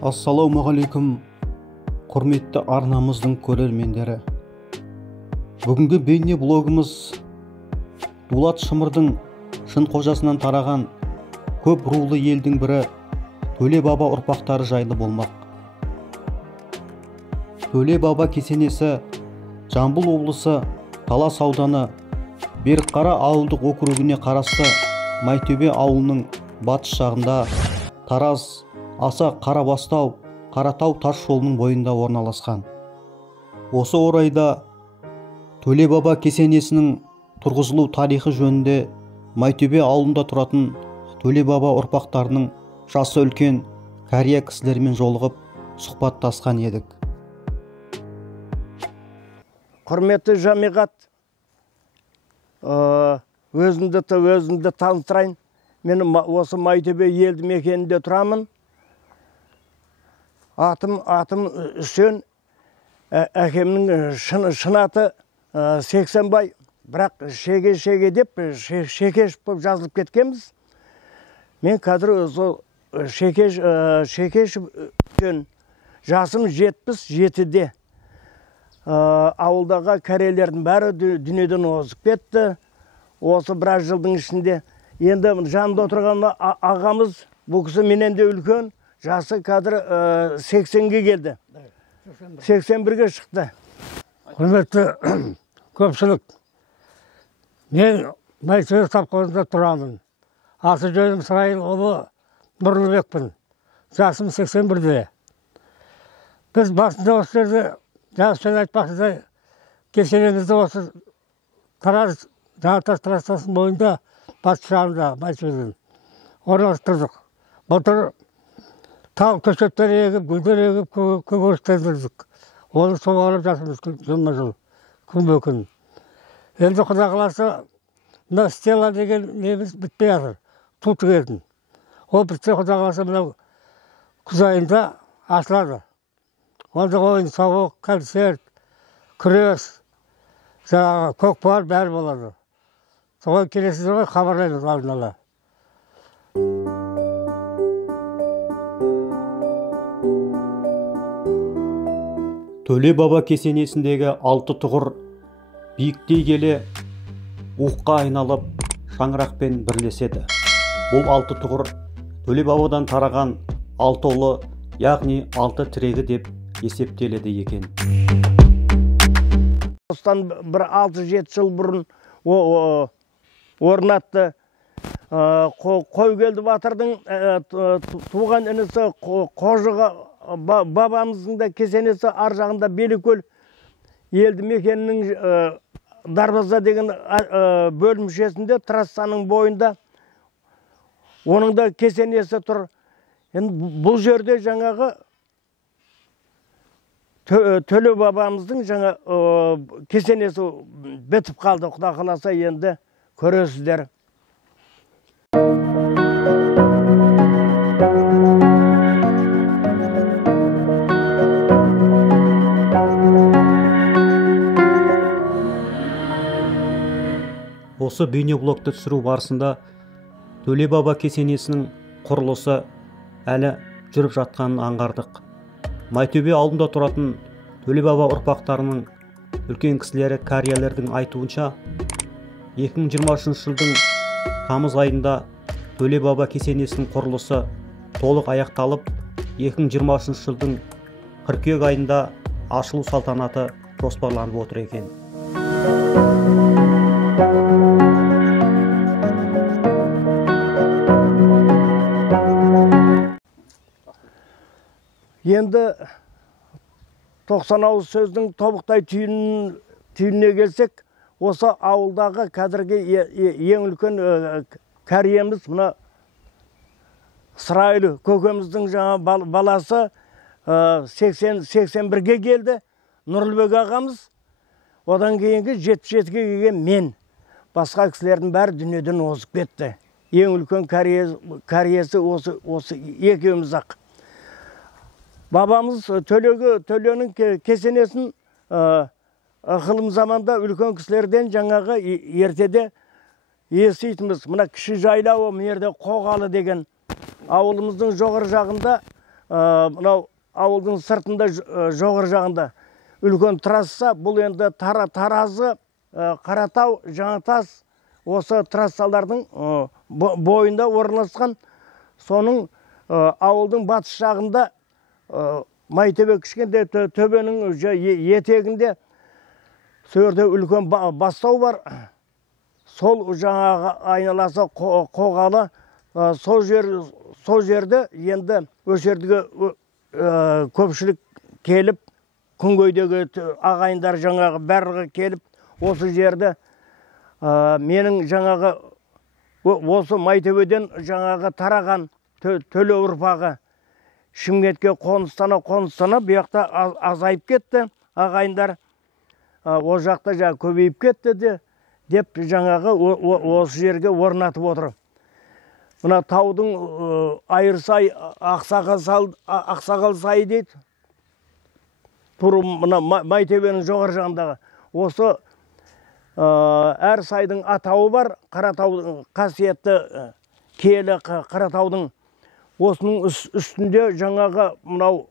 Ассалаумағалейкум, құрметті арнамыздың көрермендері. Бүгінгі бейне блогымыз Дулат Шымырдың шын қожасынан тараған көп рулы елдің бірі Төле баба ұрпақтары жайлы болмақ. Төле баба кесенесі Жамбыл облысы Талас ауданы Берікқара ауылдық округіне қарасты Майтөбе ауылының батыс жағында Тараз Аса Қарабастау Қаратау тас жолының бойында орналасқан. Осы орайда Төле баба кесенесінің тұрғызылу тарихы жөнінде Майтөбе ауылында тұратын Төле баба ұрпақтарының жасы үлкен кәрия кісілермен жолығып сұхбаттасқан едік. Құрметті жамиғат, өзімді таныстырайын. Мен осы Майтөбе елді мекенінде тұрамын. Атым Үсен, әкемнің шын аты Сексенбай, бірақ шеге деп Шекеш болып жазылып кеткенбіз. Мен қазір Шекеш Үсен, жасым 77-де. Ауылдағы кәрелердің бәрі дүниеден озып кетті. Осы біраз жылдың ішінде. Енді жанында отырған ағамыз, бұл кісі менен де үлкен, жасы қазір 80-ге келді. 81-ге шықты. Құрметті көпшілік, мен Майтөбе совхозында тұрамын. Аты жөнім Сырайыл ұлы Нұрлыбекпін. Жасым 81-де. Біз басында осы жерде жаңа айтпақсыздай кесенемізді осы Тараз Жаңатас трассасының бойында батыс жағында Майтөбеден орналастырдық. Былтыр тал көшеттер егіп, гүлдер егіп, көкөністендірдік. Оны соғарып жатырмыз жылма-жыл, күнбе-күн. Енді Құда қаласа, мына стела деген неміз бітпей жатыр, ту тігетін. Ол бітсе Құда қаласа мынау күз айында ашылады. Онда ойын, сауық, концерт, күрес, көкпар бәрі болады. Соған келесіздер ғой, хабарлаймыз алдын ала. Төле баба кесенесіндегі 6 тұғыр биіктей келе уққа айналып шаңырақпен бірлеседі. Бұл 6 тұғыр Төле бабадан тараған 6 ұлы, яғни 6 тірегі деп есептеледі екен. Осыдан бір 6-7 жыл бұрын орнатты. Қойгелді батырдың туған інісі Қожыға бабамыздың да кесенесі ар жағында Белікөл елді мекенінің Дарбаза деген бөлімшесінде трассаның бойында оның да кесенесі тұр. Бұл жерде жаңағы Төле бабамыздың жаңа кесенесі бітіп қалды. Құда қаласа енді көресіздер. Осы бейнеблогты түсіру барысында Төле баба кесенесінің құрылысы әлі жүріп жатқанын аңғардық. Майтөбе ауылында тұратын Төле баба ұрпақтарының үлкен кісілері кәриялердің айтуынша 2023 жылдың тамыз айында Төле баба кесенесінің құрылысы толық аяқталып, 2023 жылдың қыркүйек айында ашылу салтанаты жоспарланып отыр екен. Енді 90 ауыз сөздің тобықтай түйініне келсек, осы ауылдағы қазіргі ең үлкен кәриеміз мына Сырайыл көкеміздің жаңа баласы 81-ге келді, Нұрлыбек ағамыз. Одан кейінгі 77-ге келген мен. Басқа кісілердің бәрі дүниеден озып кетті. Ең үлкен кәриесі осы екеуміз-ақ. Бабамыз Төленің кесенесін ықылым заманда үлкен кісілерден жаңағы ертеде еститінбіз. Мына кіші жайлауы, мерде Қоғалы деген ауылымыздың жоғары жағында мынау ауылдың сыртында жоғары жағында үлкен трасса. Бұл енді Таразы, Қаратау, Жаңатас осы трассалардың бойында орналасқан. Соның ауылдың батыс жағында Майтөбе кішкентай төбенің етегінде сөрде үлкен бастау бар. Сол жаңағы айналасы қоғалы. Сол жерде енді өсердігі көпшілік келіп, күнгейдегі ағайындар жаңағы барлығы келіп, осы жерді менің жаңағы осы Майтөбеден жаңағы тараған төле ұрпағы Шымкентке қоныстана бұяқта азайып кетті ағайындар. О жақта көбейіп кетті деп жаңағы осы жерге орнатып отыр. Мына таудың Айырсай, Ақсақал сайы дейді. Туры мына Майтөбенің жоғары жағындағы. Осы әр сайдың атауы бар. Қаратаудың қасиетті киелі Қаратаудың осының үстінде жаңағы мынау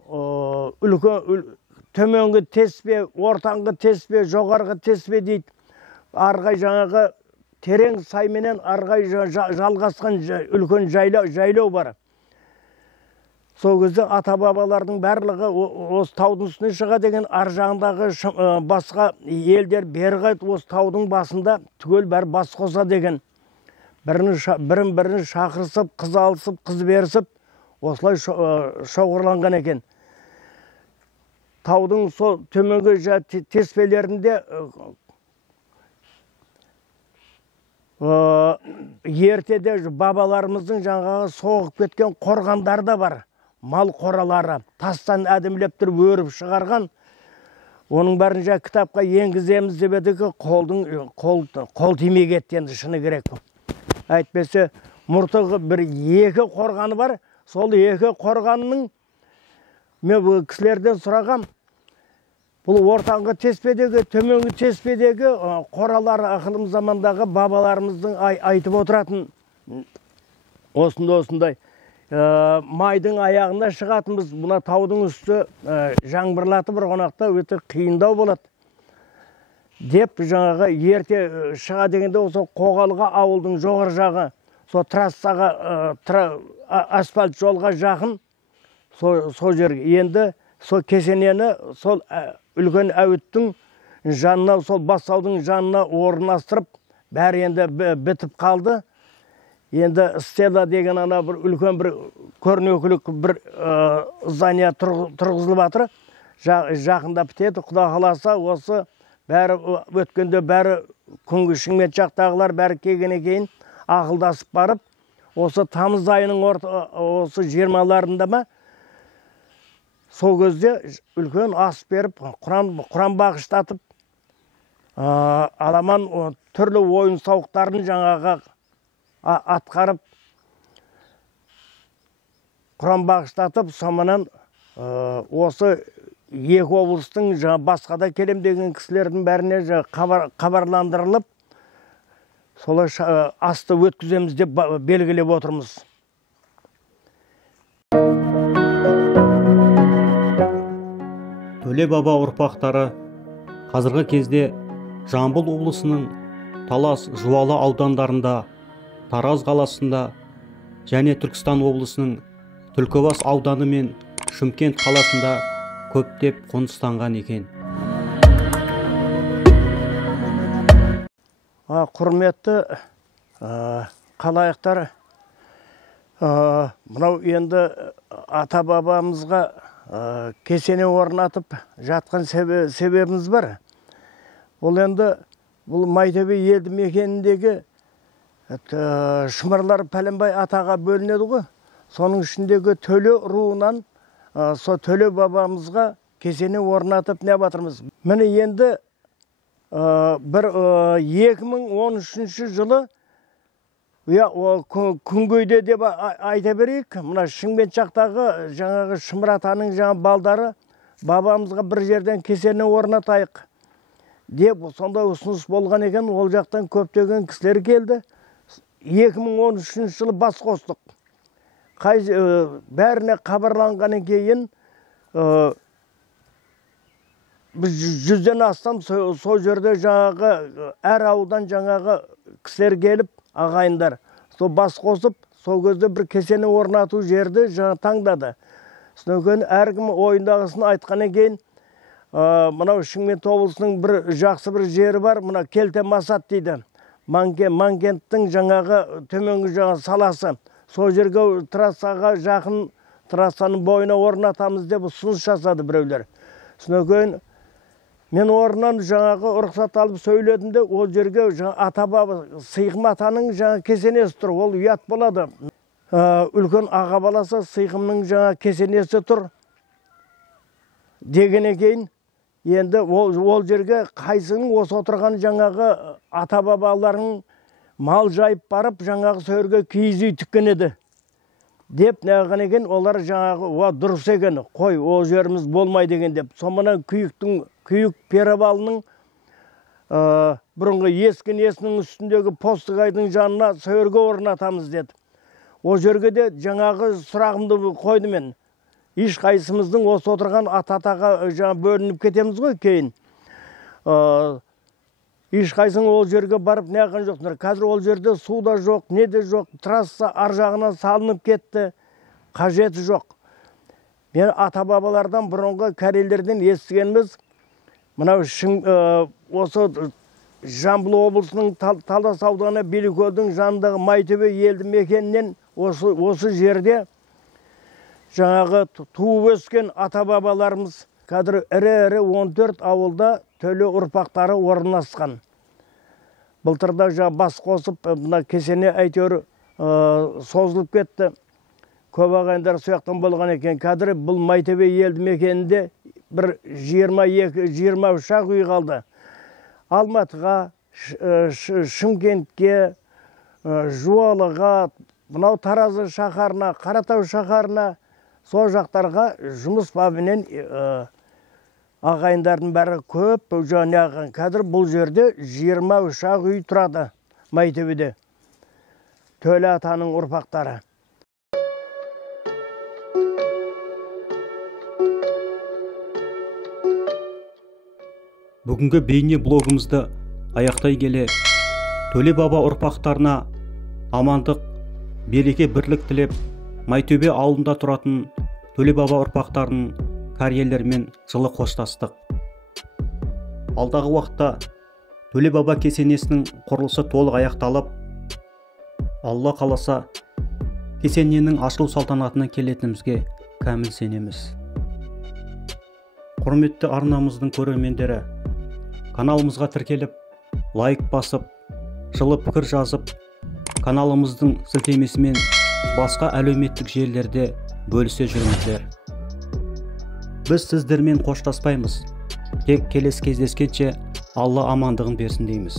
үлкен төменгі теспе, ортаңғы теспе, жоғарғы теспе дейді. Арғай жаңағы терең сайменен арғай жалғасқан үлкен жайлау бар. Сол кезде ата-бабалардың барлығы осы таудың үстіне шыға деген, ар жағындағы басқа елдер бері қайт осы таудың басында түгел бәрі бас қоса деген. Бірін шақырысып, қыз алысып, қыз берісіп, осылай шоғырланған екен. Таудың сол төменгі теспелерінде ертеде бабаларымыздың жаңағы соғып кеткен қорғандар да бар. Мал қоралары тастан әдімлеп тұрып өріп шығарған. Оның бәрін кітапқа енгіземіз деп едік, қол тимей кетті енді шыны керек. Әйтпесе мұртығы екі қорғаны бар. Сол екі қорғанның мен бұл кісілерден сұрағам. Бұл ортаңғы теспедегі, төменгі теспедегі қоралары ақылым замандағы бабаларымыздың айтып отыратын осындай майдың аяғында шығатынбыз. Бұна таудың үсті жаңбырлатып бір қонақта өте қиындау болады деп жаңағы ерте шыға дегенде осы Қоғалға ауылдың жоғары жағы сол трассаға асфальт жолға жақын сол жерге. Енді сол кесенені сол үлкен әуіттің жанына, сол бастаудың жанына орналастырып, бәрі енді бітіп қалды. Енді стела деген ана бір үлкен бір көрнекілік бір здания тұрғызылып жатыр. Жақында бітеді. Құда қаласа осы бәрі өткенде бәрі күнгі Шымкент жақтағылар бәрі келгеннен кейін ақылдасып барып, осы тамыз айының осы 20-ларында ма сол кезде үлкен ас беріп, құран бағыштатып, аламан түрлі ойын сауықтарын жаңағы атқарып, құран бағыштатып, сонымен осы екі облыстың басқада келем деген кісілердің бәріне хабарландырылып, солай асты өткіземіз деп белгілеп отырмыз. Төле баба ұрпақтары қазіргі кезде Жамбыл облысының Талас, Жуалы аудандарында, Тараз қаласында және Түркістан облысының Түлкібас ауданы мен Шымкент қаласында көптеп қоныстанған екен. Құрметті қалайықтар, мынау енді ата-бабамызға кесене орнатып жатқан себебіміз бар. Ол енді бұл Майтөбе елді мекеніндегі Шымырлар Пәленбай атаға бөлінеді ғой. Соның ішіндегі Төле руынан со Төле бабамызға кесене орнатып не батырмыз. Міне енді 2013 жылы күнгейде деп айта берейік. Мына Шымкент жақтағы жаңағы Шымыр атаның жаңа балдары бабамызға бір жерден кесене орнатайық деп сонда ұсыныс болған екен. Ол жақтан көптеген кісілер келді. 2013 жылы бас қостық. бәріне хабарланғаннан кейін біз 100-ден астам сол жерде жаңағы әр ауылдан жаңағы кісілер келіп, ағайындар сол бас қосып, сол кезде бір кесені орнату жерді жаңа таңдады. Содан әркім ойындағысын айтқаннан кейін мынау Шымкент облысының бір жақсы бір жері бар, мына Келте Масат дейді. Манкенттің жаңағы төменгі жаңағы саласы. Сол жерге трассаға жақын трассаның бойына орнатамыз деп ұсыныс жасады біреулер. Содан мен орнынан жаңағы рұқсат алып сөйледім де, ол жерге ата-баба Сыйқым атаның жаңа кесенесі тұр. Ол ұят болады. Үлкен аға баласы Сыйқымның жаңа кесенесі тұр. Дегеннен кейін енді ол жерге қайсының осы отырған жаңағы ата-бабаларының мал жайып барып, жаңағы сөрге киіз үй тіккен еді. Деп неғаған екен, олар жаңағы дұрыс екен, қой, ол жеріміз болмай деген деп. Сонымен күйік перебалының бұрынғы ескінесінің үстіндегі постығайдың жанына сөрге орнатамыз деді. Ол жерге де жаңағы сұрағымды қойды мен. Ешқайсымыздың осы отырған ата-атаға бөлініп кетеміз ғой кейін. Ешқайсың ол жерге барып неғқан жоқтыр. Қазір ол жерде су да жоқ, не де жоқ. Трасса ар жағынан салынып кетті. Қажеті жоқ. Мен ата-бабалардан бұрынғы кәрелерден естігеніміз, мынау осы Жамбыл облысының Талас ауданы Беликөлдің жанындағы Майтөбе елді мекенінен осы жерде жаңағы туып өскен ата-бабаларымыз қазір ірі 14 ауылда төле ұрпақтары орналасқан. Былтырда бас қосып, мына кесене әйтеуір созылып кетті. Көп ағайындар сояқтан болған екен. Қазір бұл Майтөбе елді мекенінде бір 20 шақ үй қалды. Алматыға, Шымкентке, Жуалыға, мынау Таразы шаһарына, Қаратау шаһарына, сол жақтарға жұмыс бабымен ағайындардың бәрі көп жаңағы. Қазір бұл жерде 20 шақ үй тұрады Майтөбеде. Төле атаның ұрпақтары. Бүгінгі бейне блогымызды аяқтай келе, Төле баба ұрпақтарына амандық, береке, бірлік тілеп, Майтөбе ауылында тұратын Төле баба ұрпақтарының карьерлермен жылы қоштастық. Алдағы уақытта Төле баба кесенесінің құрылысы толық аяқталып, Алла қаласа кесененің ашылу салтанатына келетінімізге кәміл сенеміз. Құрметті арнамыздың көрермендері, каналымызға тіркеліп, лайк басып, жылы пікір жазып, каналымыздың сілтемесімен басқа әлеуметтік желілерде бөлісе жүріңіздер. Біз сіздермен қоштаспаймыз. Тек келесі кездескенше Алла амандығын берсін дейміз.